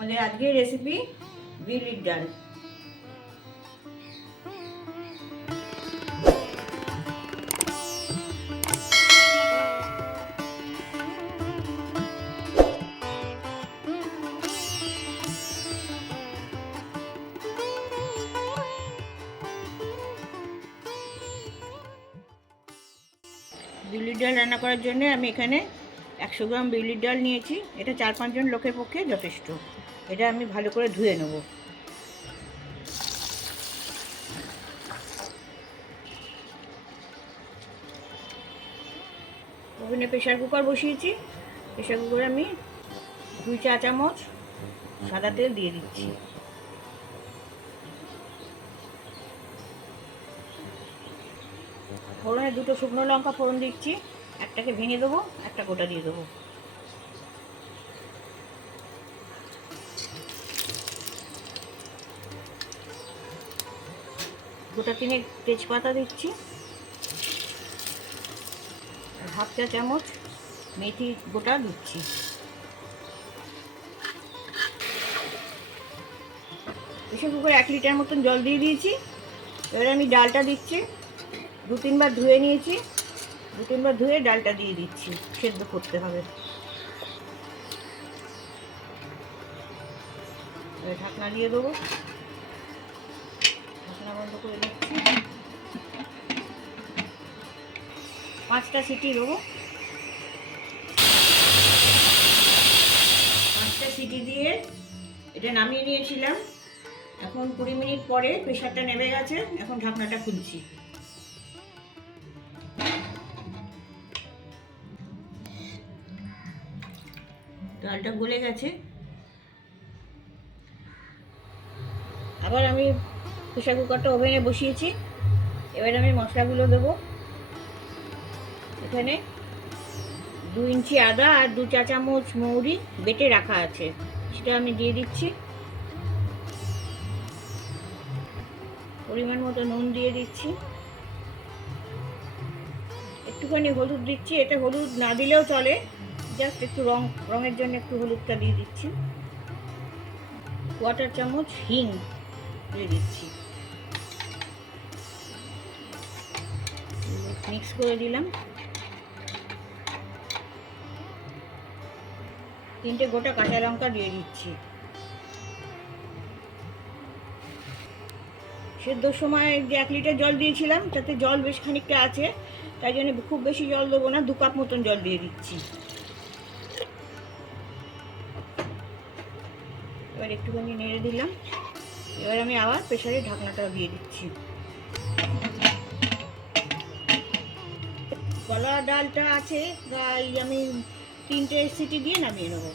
আমাদের আজকের রেসিপি বিউলির ডাল। বিউলির ডাল রান্না করার জন্য আমি এখানে 100 গ্রাম বিউলির ডাল নিয়েছি। এটা 4-5 জন লোকের পক্ষে যথেষ্ট। এটা আমি ভালো করে ধুয়ে নেব। ওভেনে প্রেশার কুকার বসিয়েছি। প্রেশার কুকারে আমি 2 চা চামচ সাদা তেল দিয়ে দিচ্ছি। ফোড়নে 2টো শুকনো লঙ্কা ফোড়ন দিচ্ছি। একটাকে ভেঙে দেবো, একটা গোটা দিয়ে দেবো। গোটা 3 তেজপাতা দিচ্ছি। আর 1/2 চা চামচ মেথি গোটা দিচ্ছি। প্রেসার কুকারে 1 লিটার মতন জল দিয়ে দিয়েছি। এবারে আমি ডালটা দিচ্ছি। 2-3 বার ধুয়ে নিয়েছি। 2-3 বার ধুয়ে ডালটা দিয়ে দিচ্ছি। সেদ্ধ করতে হবে। এবার ঢাকনা দিয়ে দেবো। ঢাকনা বন্ধ করে দিচ্ছি। 5টা সিটি দেবো। 5টা সিটি দিয়ে এটা নামিয়ে নিয়েছিলাম। এখন 20 মিনিট পরে প্রেশারটা নেমে গেছে। এখন ঢাকনাটা খুলছি। ডালটা গলে গেছে। আবার আমি প্রেশার কুকারটা ওভেনে বসিয়েছি। এবার আমি মশলাগুলো দেবো। এখানে 2 ইঞ্চি আদা আর 2 চা চামচ মৌরি বেটে রাখা আছে, সেটা আমি দিয়ে দিচ্ছি। পরিমাণ মতো নুন দিয়ে দিচ্ছি। একটুখানি হলুদ দিচ্ছি। এতে হলুদ না দিলেও চলে, জাস্ট একটু রঙের জন্য একটু হলুদটা দিয়ে দিচ্ছি। 1/4 চামচ হিং দিয়ে দিচ্ছি। মিক্স করে দিলাম। 3টে গোটা কাঁচা লঙ্কা দিয়ে দিচ্ছি। সেদ্ধর সময় যে 1 লিটার জল দিয়েছিলাম, তাতে জল বেশ খানিকটা আছে, তাই জন্য খুব বেশি জল দেবো না, 2 কাপ মতন জল দিয়ে দিচ্ছি। এবার একটুখানি নেড়ে দিলাম। এবার আমি আবার প্রেসারে ঢাকনাটা দিয়ে দিচ্ছি। গলা ডালটা আছে, তাই আমি 3টে সিটি দিয়ে নামিয়ে নেবো।